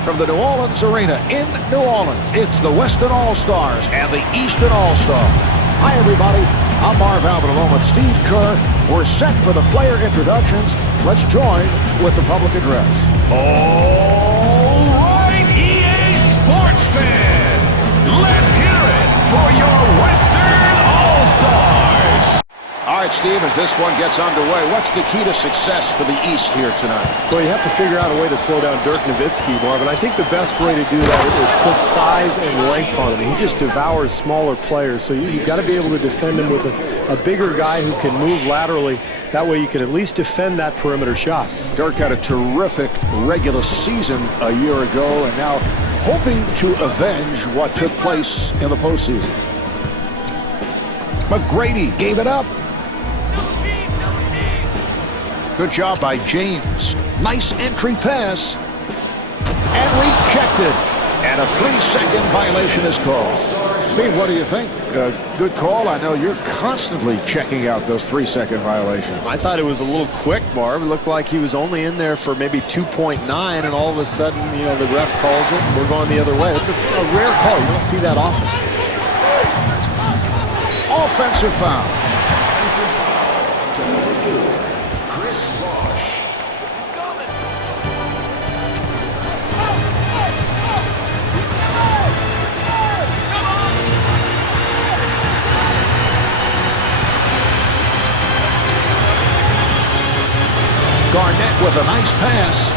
from the New Orleans Arena in New Orleans. It's the Western All-Stars and the Eastern All-Stars. Hi, everybody. I'm Marv Albert along with Steve Kerr. We're set for the player introductions. Let's join with the public address. All right, EA Sports fans, let's hear it for your Western All-Stars. All right, Steve, as this one gets underway, what's the key to success for the East here tonight? Well, you have to figure out a way to slow down Dirk Nowitzki, Marvin. I think the best way to do that is put size and length on him. He just devours smaller players, so you've got to be able to defend him with a bigger guy who can move laterally. That way you can at least defend that perimeter shot. Dirk had a terrific regular season a year ago, and now hoping to avenge what took place in the postseason. McGrady gave it up. Good job by James. Nice entry pass. And rejected. And a 3-second violation is called. Steve, what do you think? Good call. I know you're constantly checking out those 3-second violations. I thought it was a little quick, Marv. It looked like he was only in there for maybe 2.9, and all of a sudden, you know, the ref calls it, and we're going the other way. It's a rare call. You don't see that often. Offensive foul. Garnett with a nice pass.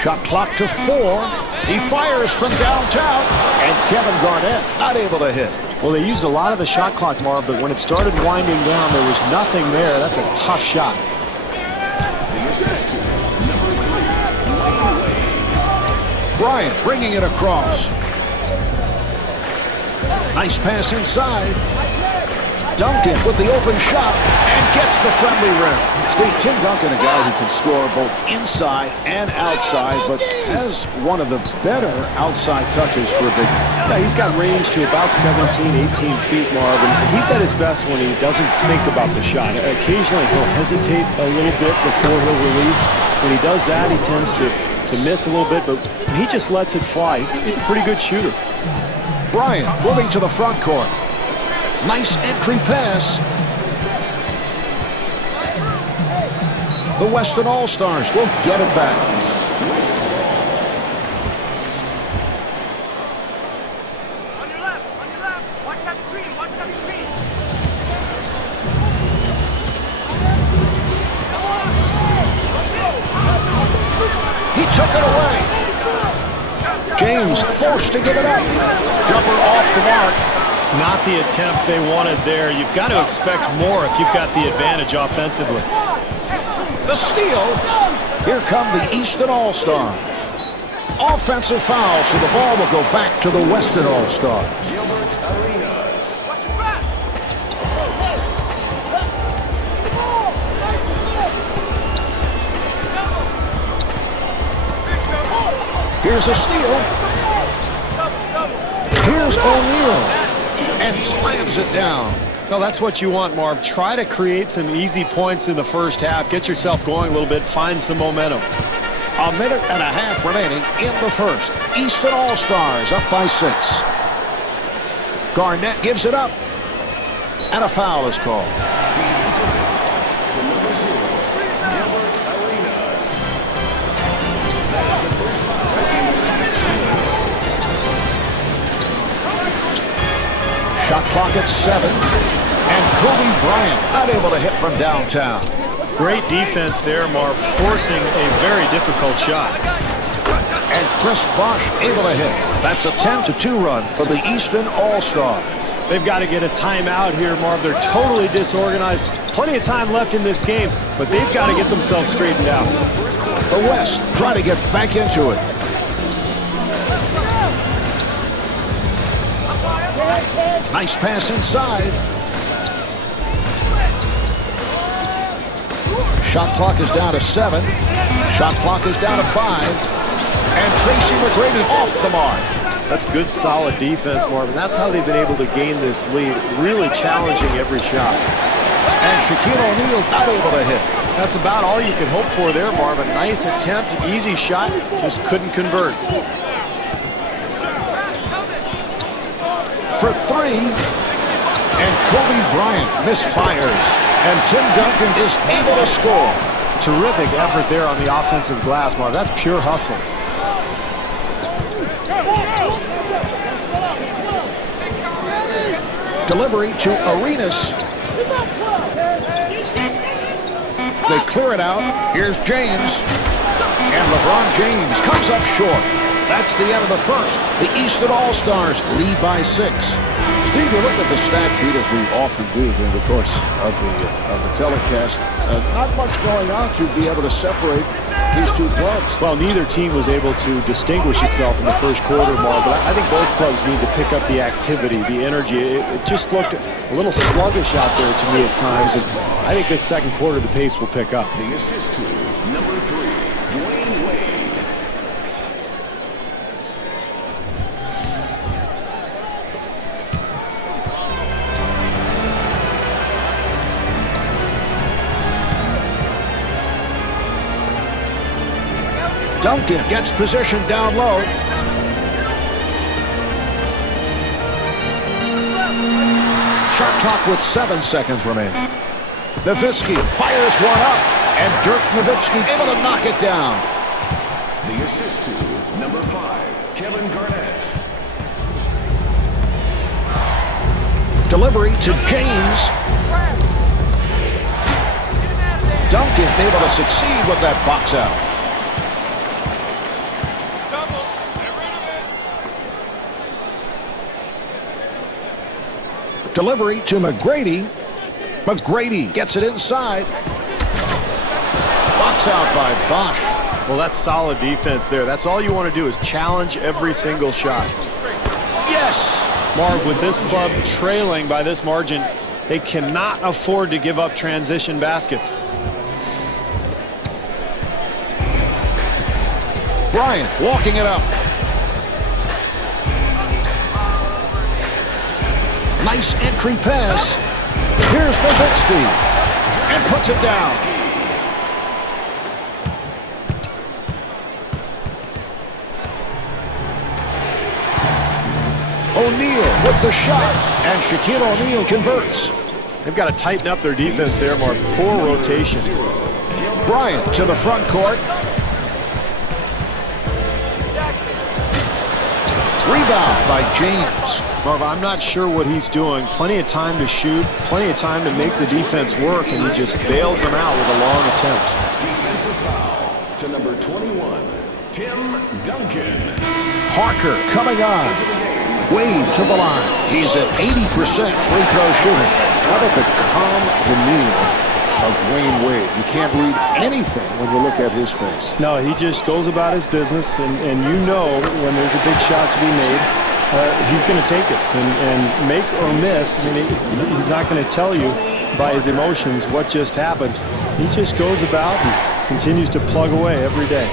Shot clock to 4. He fires from downtown, and Kevin Garnett not able to hit. Well, they used a lot of the shot clock, Marv, but when it started winding down, there was nothing there. That's a tough shot. Bryant bringing it across. Nice pass inside. Duncan with the open shot and gets the friendly rim. Steve, Tim Duncan, a guy who can score both inside and outside, but has one of the better outside touches for a big man. Yeah, he's got range to about 17, 18 feet, Marvin. He's at his best when he doesn't think about the shot. Occasionally, he'll hesitate a little bit before he'll release. When he does that, he tends to miss a little bit, but he just lets it fly. He's a pretty good shooter. Bryant moving to the front court. Nice entry pass. The Western All-Stars will get it back. On your left. Watch that screen. He took it away. James forced to give it up. Jumper off the mark. Not the attempt they wanted there. You've got to expect more if you've got the advantage offensively. The steal. Here come the Eastern All-Stars. Offensive foul, so the ball will go back to the Western All-Stars. Here's a steal. Here's O'Neal. And slams it down. Well, that's what you want, Marv. Try to create some easy points in the first half. Get yourself going a little bit. Find some momentum. A minute and a half remaining in the first. Eastern All-Stars up by 6. Garnett gives it up. And a foul is called. Shot clock at 7. And Kobe Bryant not able to hit from downtown. Great defense there, Marv, forcing a very difficult shot. And Chris Bosh able to hit. That's a 10-2 run for the Eastern All-Stars. They've got to get a timeout here, Marv. They're totally disorganized. Plenty of time left in this game, but they've got to get themselves straightened out. The West try to get back into it. Nice pass inside. Shot clock is down to 7. Shot clock is down to 5. And Tracy McGrady off the mark. That's good, solid defense, Marvin. That's how they've been able to gain this lead. Really challenging every shot. And Shaquille O'Neal not able to hit. That's about all you could hope for there, Marv. A nice attempt, easy shot, just couldn't convert. For three, and Kobe Bryant misfires, and Tim Duncan is able to score. Terrific effort there on the offensive glass, Marv. That's pure hustle. Delivery to Arenas. They clear it out. Here's James. And LeBron James comes up short. That's the end of the first. The Eastern All-Stars lead by 6. Steve, you look at the stat sheet, as we often do during the course of the telecast. Not much going on to be able to separate these two clubs. Well, neither team was able to distinguish itself in the first quarter, Marv, but I think both clubs need to pick up the activity, the energy. It just looked a little sluggish out there to me at times, and I think this second quarter the pace will pick up. The assist to number 3, Bwoy. Duncan gets position down low. Shot clock with 7 seconds remaining. Nowitzki fires one up, and Dirk Nowitzki able to knock it down. The assist to number 5, Kevin Garnett. Delivery to James. Duncan able to succeed with that box out. Delivery to McGrady. McGrady gets it inside. Box out by Bosch. Well, that's solid defense there. That's all you want to do is challenge every single shot. Yes! Marv, with this club trailing by this margin, they cannot afford to give up transition baskets. Bryant walking it up. Nice entry pass. Here's Nowitzki. And puts it down. O'Neal with the shot. And Shaquille O'Neal converts. They've got to tighten up their defense there, Marv. Poor rotation. Bryant to the front court. Rebound by James. Marv, I'm not sure what he's doing. Plenty of time to shoot, plenty of time to make the defense work, and he just bails them out with a long attempt. Defensive foul to number 21, Tim Duncan. Parker coming on. Wade to the line. He's at 80% free throw shooting. How about the calm demeanor of Dwayne Wade? You can't read anything when you look at his face. No, he just goes about his business, and you know when there's a big shot to be made, he's going to take it and make or miss. I mean, he's not going to tell you by his emotions what just happened. He just goes about and continues to plug away every day.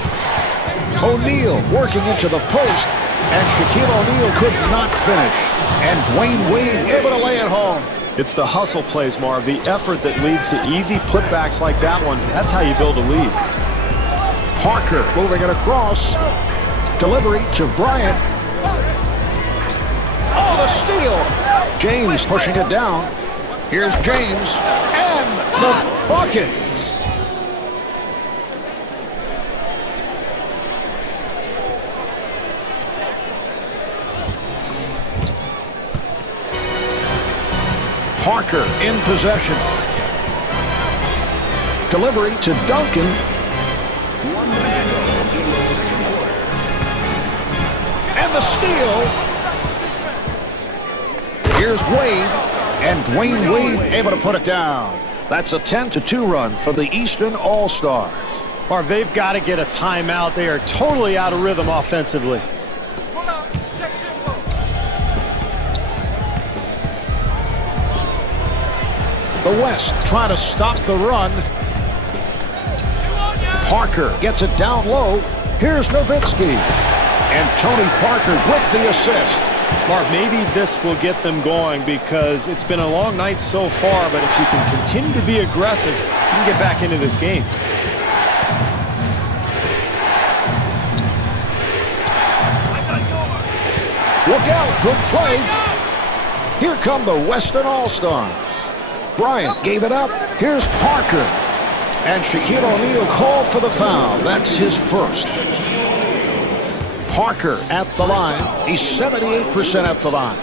O'Neal working into the post, and Shaquille O'Neal could not finish. And Dwayne Wade able to lay it home. It's the hustle plays, Marv, the effort that leads to easy putbacks like that one. That's how you build a lead. Parker moving it across. Delivery to Bryant. Oh, the steal. James pushing it down. Here's James. And the bucket. Parker in possession. Delivery to Duncan. 1 minute to go in the second quarter. And the steal. Here's Wade. And Dwayne Wade able to put it down. That's a 10-2 run for the Eastern All-Stars. Marv, they've got to get a timeout. They are totally out of rhythm offensively. The West trying to stop the run. Parker gets it down low. Here's Nowitzki. And Tony Parker with the assist. Mark, maybe this will get them going because it's been a long night so far, but if you can continue to be aggressive, you can get back into this game. Look out, good play. Here come the Western All-Stars. Bryant gave it up. Here's Parker. And Shaquille O'Neal called for the foul. That's his first. Parker at the line. He's 78% at the line.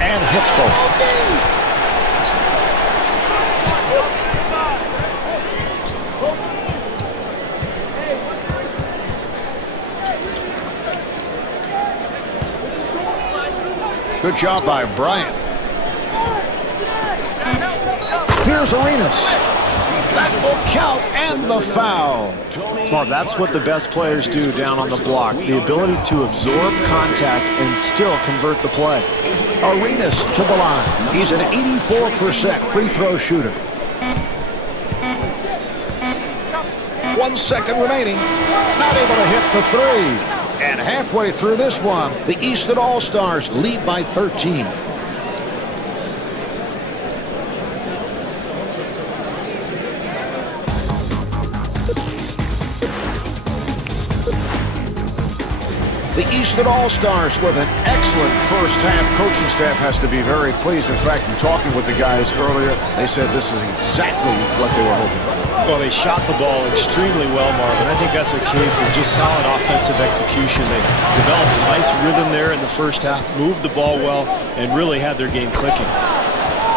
And hits both. Good job by Bryant. Here's Arenas. That will count, and the foul. Well, that's what the best players do down on the block. The ability to absorb contact and still convert the play. Arenas to the line. He's an 84% free throw shooter. 1 second remaining. Not able to hit the three. And halfway through this one, the Eastern All-Stars lead by 13. The Eastern All-Stars with an excellent first half. Coaching staff has to be very pleased. In fact, in talking with the guys earlier, they said this is exactly what they were hoping for. Well, they shot the ball extremely well, Marvin. I think that's a case of just solid offensive execution. They developed a nice rhythm there in the first half, moved the ball well, and really had their game clicking.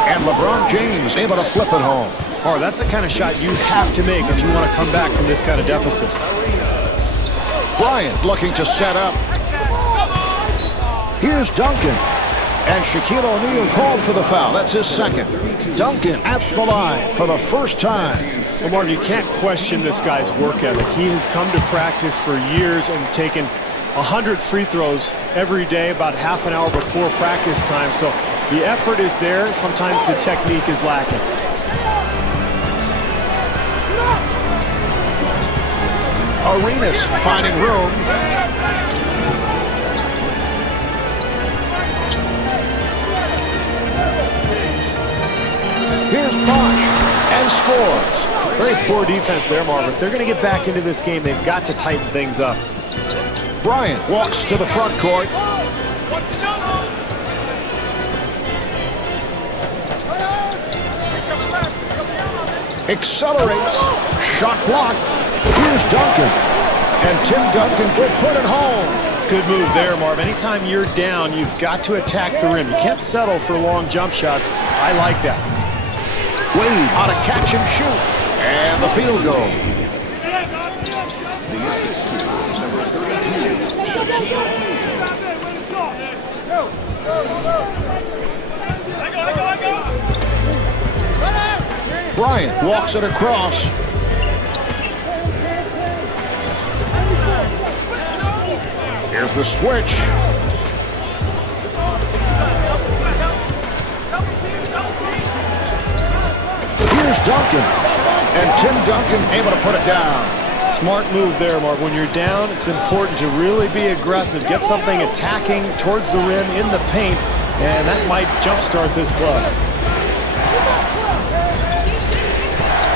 And LeBron James able to flip it home. Oh, that's the kind of shot you have to make if you want to come back from this kind of deficit. Bryant looking to set up. Here's Duncan. And Shaquille O'Neal called for the foul. That's his second. Duncan at the line for the first time. Well, Martin, you can't question this guy's work ethic. He has come to practice for years and taken 100 free throws every day, about half an hour before practice time. So the effort is there. Sometimes the technique is lacking. Arenas finding room. Here's Bosch and scores. Very poor defense there, Marvin. If they're going to get back into this game, they've got to tighten things up. Bryant walks to the front court. Accelerates. Shot blocked. Here's Duncan. And Tim Duncan will put it home. Good move there, Marv. Anytime you're down, you've got to attack the rim. You can't settle for long jump shots. I like that. Wade on a catch and shoot. And the field goal. The assist to number 32, Shaquille O'Neal. Bryant walks it across. Here's the switch. Here's Duncan. And Tim Duncan able to put it down. Smart move there, Marv. When you're down, it's important to really be aggressive. Get something attacking towards the rim in the paint, and that might jumpstart this club.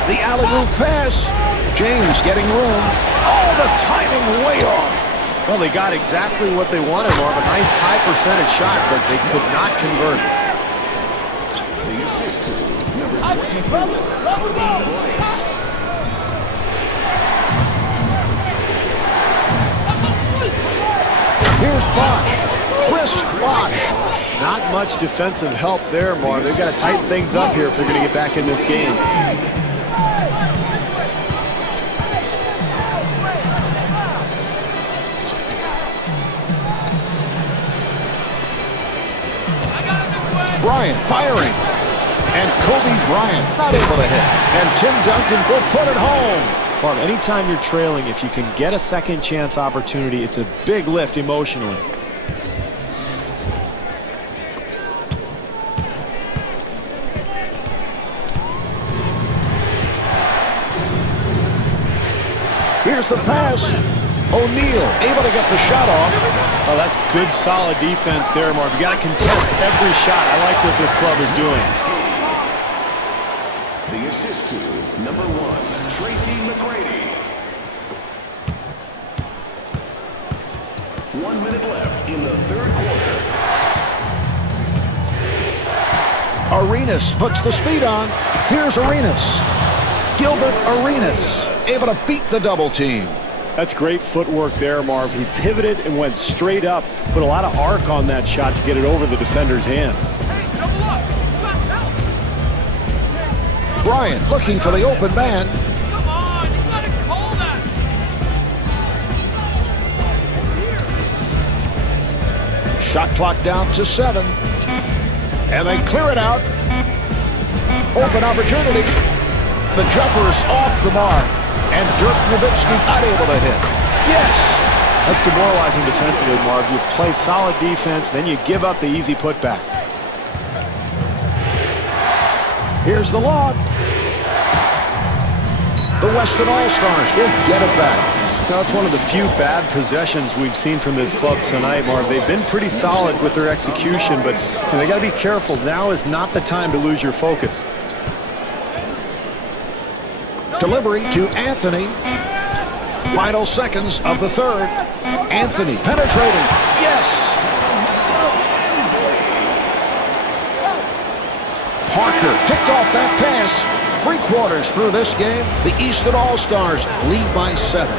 The alley-oop pass. James getting room. Oh, the timing way off. Well, they got exactly what they wanted, Marv. A nice high percentage shot, but they could not convert. The assist to number 24, Bwoy. Here's Bosch. Chris Bosch. Not much defensive help there, Marv. They've got to tighten things up here if they're going to get back in this game. Bryant firing. And Kobe Bryant not able to hit. And Tim Duncan will put it home. Marv, anytime you're trailing, if you can get a second chance opportunity, it's a big lift emotionally. Here's the pass. O'Neal able to get the shot off. Oh, that's good, solid defense there, Marv. You got to contest every shot. I like what this club is doing. The assist to number 1, Tracy McGrady. 1 minute left in the third quarter. Arenas puts the speed on. Here's Arenas. Gilbert Arenas able to beat the double team. That's great footwork there, Marv. He pivoted and went straight up. Put a lot of arc on that shot to get it over the defender's hand. Hey, double up. You got help. Bryant looking for the open man. Come on, you gotta call that. Shot clock down to 7. And they clear it out. Open opportunity. The jumper is off the mark. And Dirk Nowitzki not able to hit. Yes! That's demoralizing defensively, Marv. You play solid defense, then you give up the easy putback. Here's the lob. The Weston All-Stars will get it back. Now, it's one of the few bad possessions we've seen from this club tonight, Marv. They've been pretty solid with their execution, but they got to be careful. Now is not the time to lose your focus. Delivery to Anthony. Final seconds of the third. Anthony penetrating. Yes! Parker picked off that pass. 3 quarters through this game, the Easton All-Stars lead by 7.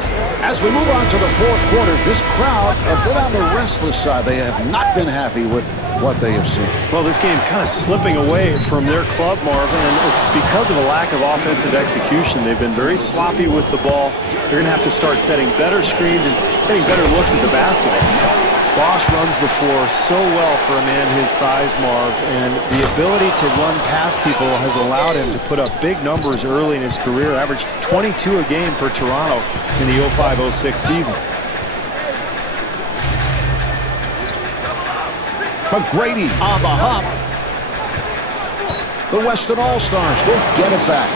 As we move on to the fourth quarter, this crowd a bit on the restless side. They have not been happy with what they have seen. Well, this game kind of slipping away from their club, Marv, and it's because of a lack of offensive execution. They've been very sloppy with the ball. They're going to have to start setting better screens and getting better looks at the basket. Bosch runs the floor so well for a man his size, Marv, and the ability to run past people has allowed him to put up big numbers early in his career. Averaged 22 a game for Toronto in the 05-06 season. McGrady on the hop. The Weston All-Stars will get it back.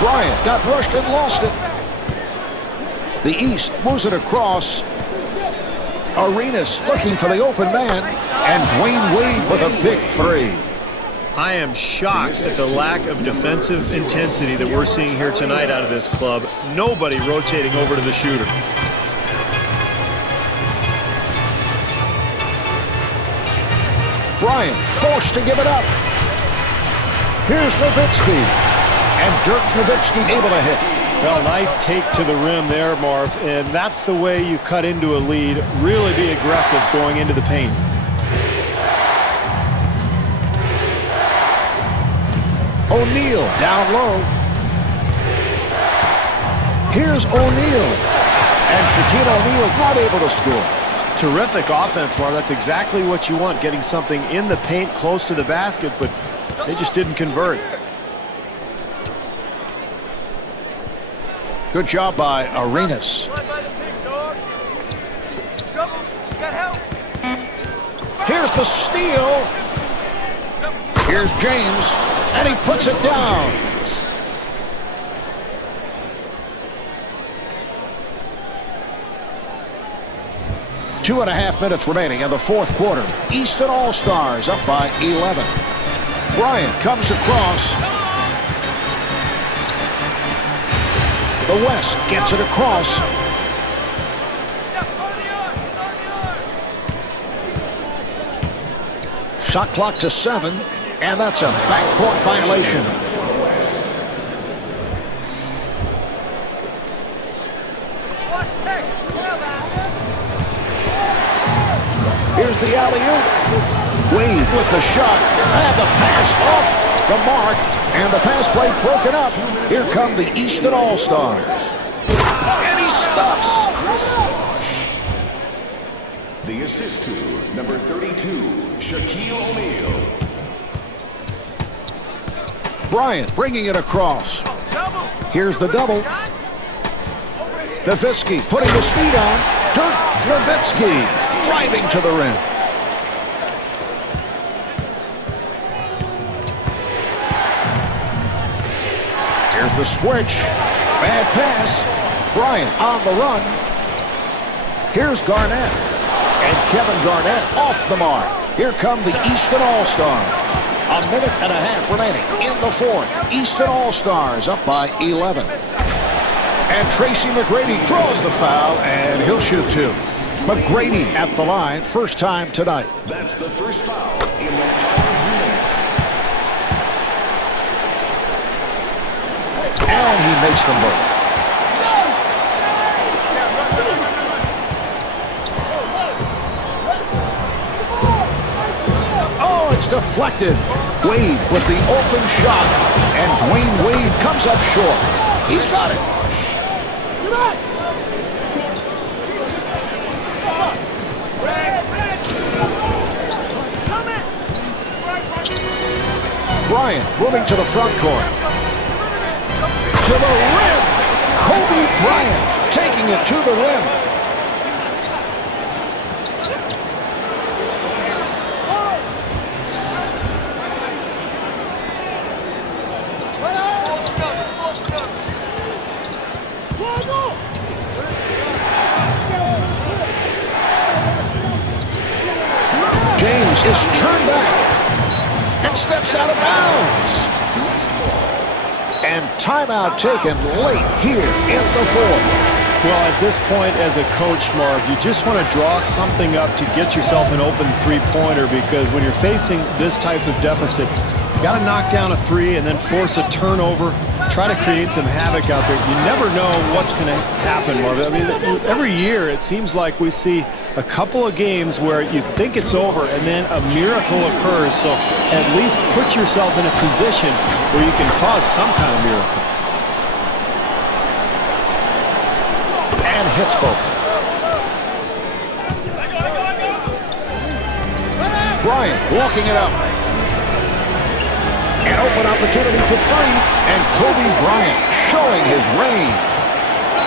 Bryant got rushed and lost it. The East moves it across. Arenas looking for the open man. And Dwayne Wade with a big 3. I am shocked at the lack of defensive intensity that we're seeing here tonight out of this club. Nobody rotating over to the shooter. Bryant forced to give it up. Here's Nowitzki. And Dirk Nowitzki able to hit. Well, nice take to the rim there, Marv. And that's the way you cut into a lead. Really be aggressive going into the paint. O'Neal down low. Here's O'Neal. And Shaquille O'Neal not able to score. Terrific offense, Marv. That's exactly what you want. Getting something in the paint close to the basket, but they just didn't convert. Good job by Arenas. Here's the steal. Here's James, and he puts it down. Two and a half minutes remaining in the fourth quarter. Easton All-Stars up by 11. Bryant comes across. The West gets it across. Shot clock to 7, and that's a backcourt violation. Here's the alley-oop. Wade with the shot, and the pass off the mark, and the pass play broken up. Here come the Easton All-Stars. And he stuffs. The assist to number 32, Shaquille O'Neal. Bryant bringing it across. Here's the double. Nowitzki putting the speed on. Dirk Nowitzki driving to the rim. Here's the switch. Bad pass. Bryant on the run. Here's Garnett. And Kevin Garnett off the mark. Here come the Easton All-Stars. A minute and a half remaining in the fourth. Easton All-Stars up by 11. And Tracy McGrady draws the foul, and he'll shoot two. McGrady at the line, first time tonight. That's the first foul in the final 2 minutes. And he makes them both. It's deflected. Wade with the open shot, and Dwayne Wade comes up short. He's got it. Bryant moving to the front court. To the rim. Kobe Bryant taking it to the rim. James is turned back and steps out of bounds. And timeout taken late here in the fourth. Well, at this point as a coach, Marv, you just want to draw something up to get yourself an open three-pointer, because when you're facing this type of deficit, you got to knock down a three and then force a turnover, try to create some havoc out there. You never know what's going to happen, Marv. I mean, every year it seems like we see a couple of games where you think it's over and then a miracle occurs. So at least put yourself in a position where you can cause some kind of miracle. And hits both. Bryant walking it up. An open opportunity for three, and Kobe Bryant showing his range.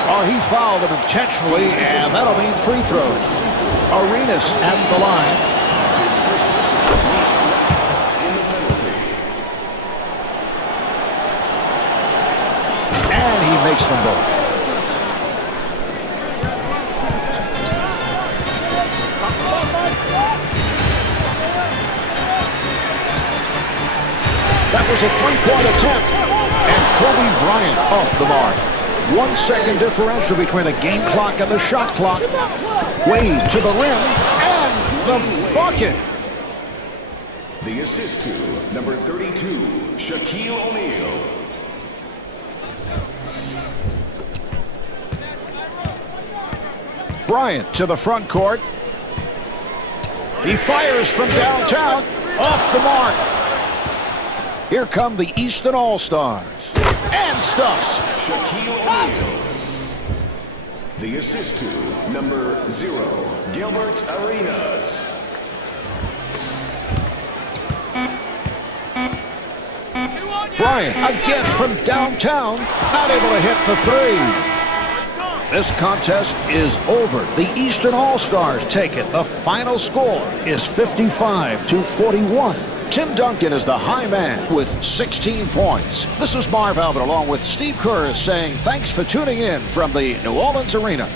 Oh, he fouled him intentionally, and that'll mean free throws. Arenas at the line. And he makes them both. That was a three-point attempt, and Kobe Bryant off the mark. 1 second differential between the game clock and the shot clock. Wade to the rim, and the bucket. The assist to number 32, Shaquille O'Neal. Bryant to the front court. He fires from downtown, off the mark. Here come the Easton All-Stars. And stuffs. Shaquille O'Neal. The assist to number 0, Gilbert Arenas. Bryant again from downtown, not able to hit the three. This contest is over. The Easton All-Stars take it. The final score is 55-41. Tim Duncan is the high man with 16 points. This is Marv Albert along with Steve Kerr saying thanks for tuning in from the New Orleans Arena.